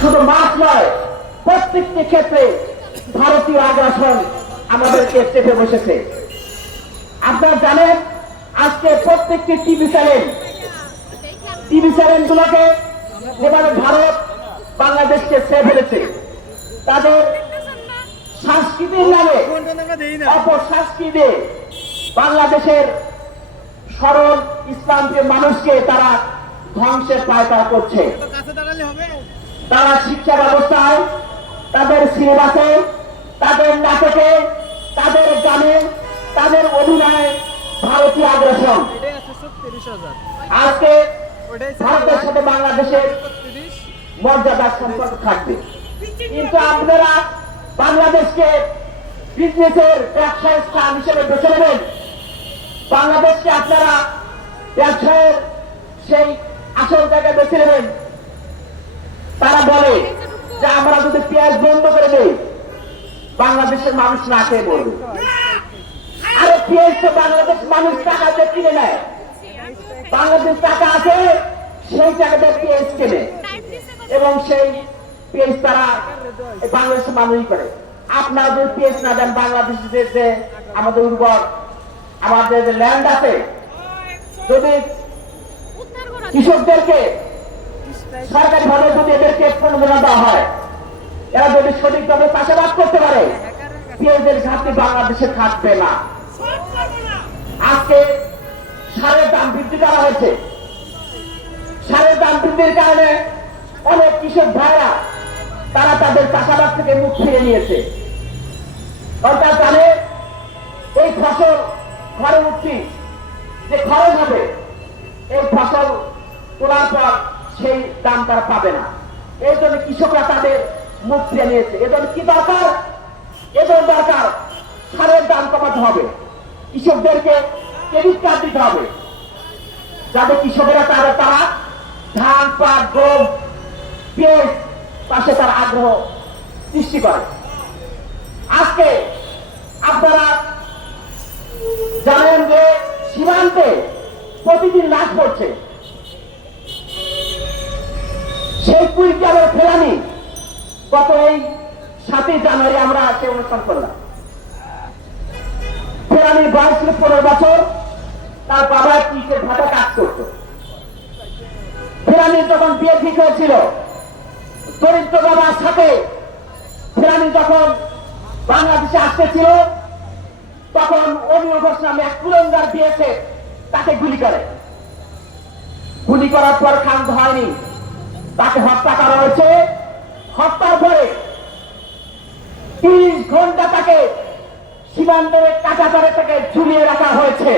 শুধু মাছ নয়, প্রত্যেকটি ক্ষেত্রে ভারতীয় আগ্রাসন আমাদেরকে চেপে বসেছে। আপনারা জানেন, আজকে প্রত্যেকটি টিভি চ্যানেল টিভি চ্যানেল গুলোকে যেভাবে ভারত বাংলাদেশকে ছেড়ে ফেলেছে। তাদের সংস্কৃতির নামে অপসংস্কৃতি বাংলাদেশের সরল ইসলামকে মানুষকে তারা ধ্বংসের পায়তা করছে। তারা শিক্ষা ব্যবস্থায়, তাদের সিলেবাসে, তাদের নাটকে, তাদের গানে, তাদের অভিনয়ে ভারতীয় আগ্রাসন। আজকে ভারতের সাথে বাংলাদেশের মর্যাদার সম্পর্ক থাকবে। কিন্তু আপনারা বাংলাদেশকে বিজনেসের ব্যবসায় স্থান হিসেবে বেছে নেবেন। বাংলাদেশকে আপনারা ব্যবসায়ের সেই আসল জায়গায় বেছে নেবেন। বলে যে আমরা যদি পেঁয়াজ বন্ধ করে দেই বাংলাদেশের মানুষ না খেয়ে মরবে। আরে পেঁয়াজ তো বাংলাদেশ মানুষ টাকা দিয়ে কিনে নেয়। বাংলাদেশ টাকা আছে সেই টাকাতে পেঁয়াজ কেনে। এবং সেই পেঁয়াজ তারা বাংলাদেশের মানুষই করে। আপনারা যদি পেঁয়াজ না দেন বাংলাদেশের যে আমাদের উর্বর আমাদের যে ল্যান্ড আছে যদি কৃষকদেরকে সরকারি ভাবে যদি এদেরকে প্রণোদনা দেওয়া হয়, এরা যদি সঠিকভাবে চাষাবাদ করতে পারে পেঁয়াজের ঘাটতি বাংলাদেশে থাকবে না। আজকে সারের দাম বৃদ্ধি করা হয়েছে। সারের দাম বৃদ্ধির কারণে অনেক কৃষক ভাইরা, তারা তাদের চাষাবাদ থেকে মুখ ফিরে নিয়েছে। সরকার জানে এই ফসল ঘরে উঠছি, যে খরচ হবে, এই ফসল তোলার পর সেই দাম তারা পাবে না। এই জন্য কৃষকরা তাদের মুখ ফিরে নিয়েছে। এজন্য কি দরকার? এজন্য দরকার সারের দাম কমাতে হবে। কৃষকদেরকে ক্রেডিট কার্ড দিতে হবে। যাতে কৃষকেরা তারা তারা ধান, পাট, গম, পেঁয়াজ পাশে তার আগ্রহ সৃষ্টি করে। আজকে আপনারা জানেন যে সীমান্তে প্রতিদিন লাশ পড়ছে সেই কুইন্টালের ফেরানি? গত এই সাতই জানুয়ারি আমরা সে অনুষ্ঠান করলাম। ফেরানির বয়স ছিল পনেরো বছর, তার বাবা কিসের ভাতা কাজ করত। ফেরানির যখন বিয়ে ঠিক হয়েছিল, দরিদ্র বাবার সাথে ফেরানি যখন বাংলাদেশে আসতেছিল তখন ঘোষ নামে এক কুলঙ্গার দিয়েছে তাকে গুলি করে। গুলি করার পর ক্ষান্ত হয়নি। তাকে হত্যা করা হয়েছে। হত্যার পরে তিরিশ ঘণ্টা তাকে সীমান্তের কাঁটাতারে তাকে ঝুলিয়ে রাখা হয়েছে।